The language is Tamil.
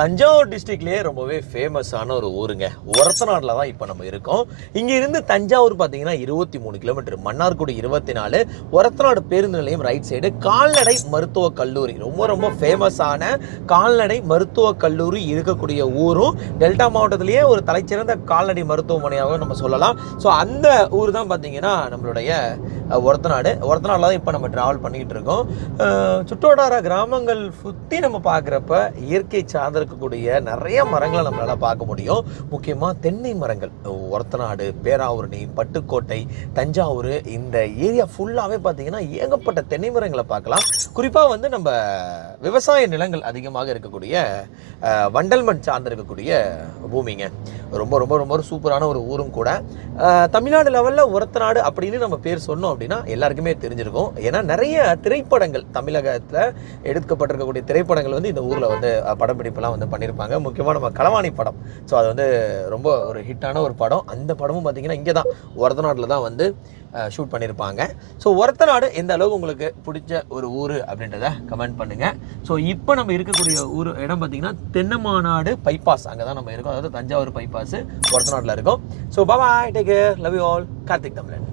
தஞ்சாவூர் டிஸ்ட்ரிக்ட்லேயே ரொம்பவே ஃபேமஸான ஒரு ஊருங்க. ஒரத்தநாட்டில் தான் இப்போ நம்ம இருக்கோம். இங்கேருந்து தஞ்சாவூர் பார்த்தீங்கன்னா இருபத்தி மூணு கிலோமீட்டர் மன்னார்குடி இருபத்தி நாலு ஒரத்தநாடு பேருந்து நிலையம் ரைட் சைடு கால்நடை மருத்துவக் கல்லூரி. ரொம்ப ரொம்ப ஃபேமஸான கால்நடை மருத்துவக் கல்லூரி இருக்கக்கூடிய ஊரும் டெல்டா மாவட்டத்திலேயே ஒரு தலைச்சிறந்த கால்நடை மருத்துவமனையாகவும் நம்ம சொல்லலாம். ஸோ அந்த ஊர் தான் பார்த்தீங்கன்னா நம்மளுடைய ஒரத்தநாடு. ஒரத்தநாடில் தான் இப்போ நம்ம ட்ராவல் பண்ணிக்கிட்டு இருக்கோம். சுற்றோடார கிராமங்கள் சுற்றி நம்ம பார்க்குறப்ப இயற்கை சார்ந்த இருக்கக்கூடிய நிறைய மரங்களை நம்மளால் பார்க்க முடியும். முக்கியமாக தென்னை மரங்கள். ஒரத்தநாடு பேராவூரணி பட்டுக்கோட்டை தஞ்சாவூர் இந்த ஏரியா ஃபுல்லாகவே பார்த்தீங்கன்னா ஏகப்பட்ட தென்னை மரங்களை பார்க்கலாம். குறிப்பாக வந்து நம்ம விவசாய நிலங்கள் அதிகமாக இருக்கக்கூடிய வண்டல்மண் சார்ந்திருக்கக்கூடிய சார்ந்து இருக்கக்கூடிய பூமிங்க. ரொம்ப ரொம்ப ரொம்ப ஒரு சூப்பரான ஒரு ஊரும் கூட. தமிழ்நாடு லெவலில் ஒரத்தநாடு அப்படின்னு நம்ம பேர் சொன்னோம் அப்படின்னா எல்லாருக்குமே தெரிஞ்சிருக்கும். ஏன்னா நிறைய திரைப்படங்கள் தமிழகத்தில் எடுக்கப்பட்டிருக்கக்கூடிய திரைப்படங்கள் வந்து இந்த ஊரில் வந்து அஹ், படப்பிடிப்புலாம் வந்து பண்ணியிருப்பாங்க முக்கியமாக நம்ம களவாணி படம். ஸோ அது வந்து ரொம்ப ஒரு ஹிட்டான ஒரு படம். அந்த படமும் பார்த்திங்கன்னா இங்கே தான் ஒரத்தநாட்டில் தான் வந்து ஷூட் பண்ணியிருப்பாங்க ஸோ ஒரத்தநாடு எந்த அளவுக்கு உங்களுக்கு பிடிச்ச ஒரு ஊர் அப்படின்றத கமெண்ட் பண்ணுங்கள் ஸோ இப்போ நம்ம இருக்கக்கூடிய ஊர் இடம் பார்த்தீங்கன்னா தென்னமாநாடு பைபாஸ் அங்கே தான் நம்ம இருக்கோம். அதாவது தஞ்சாவூர் பைபாஸ் ஒரத்தநாட்டில் இருக்கோம். So Baba take care love you all Karthik Tamizhan.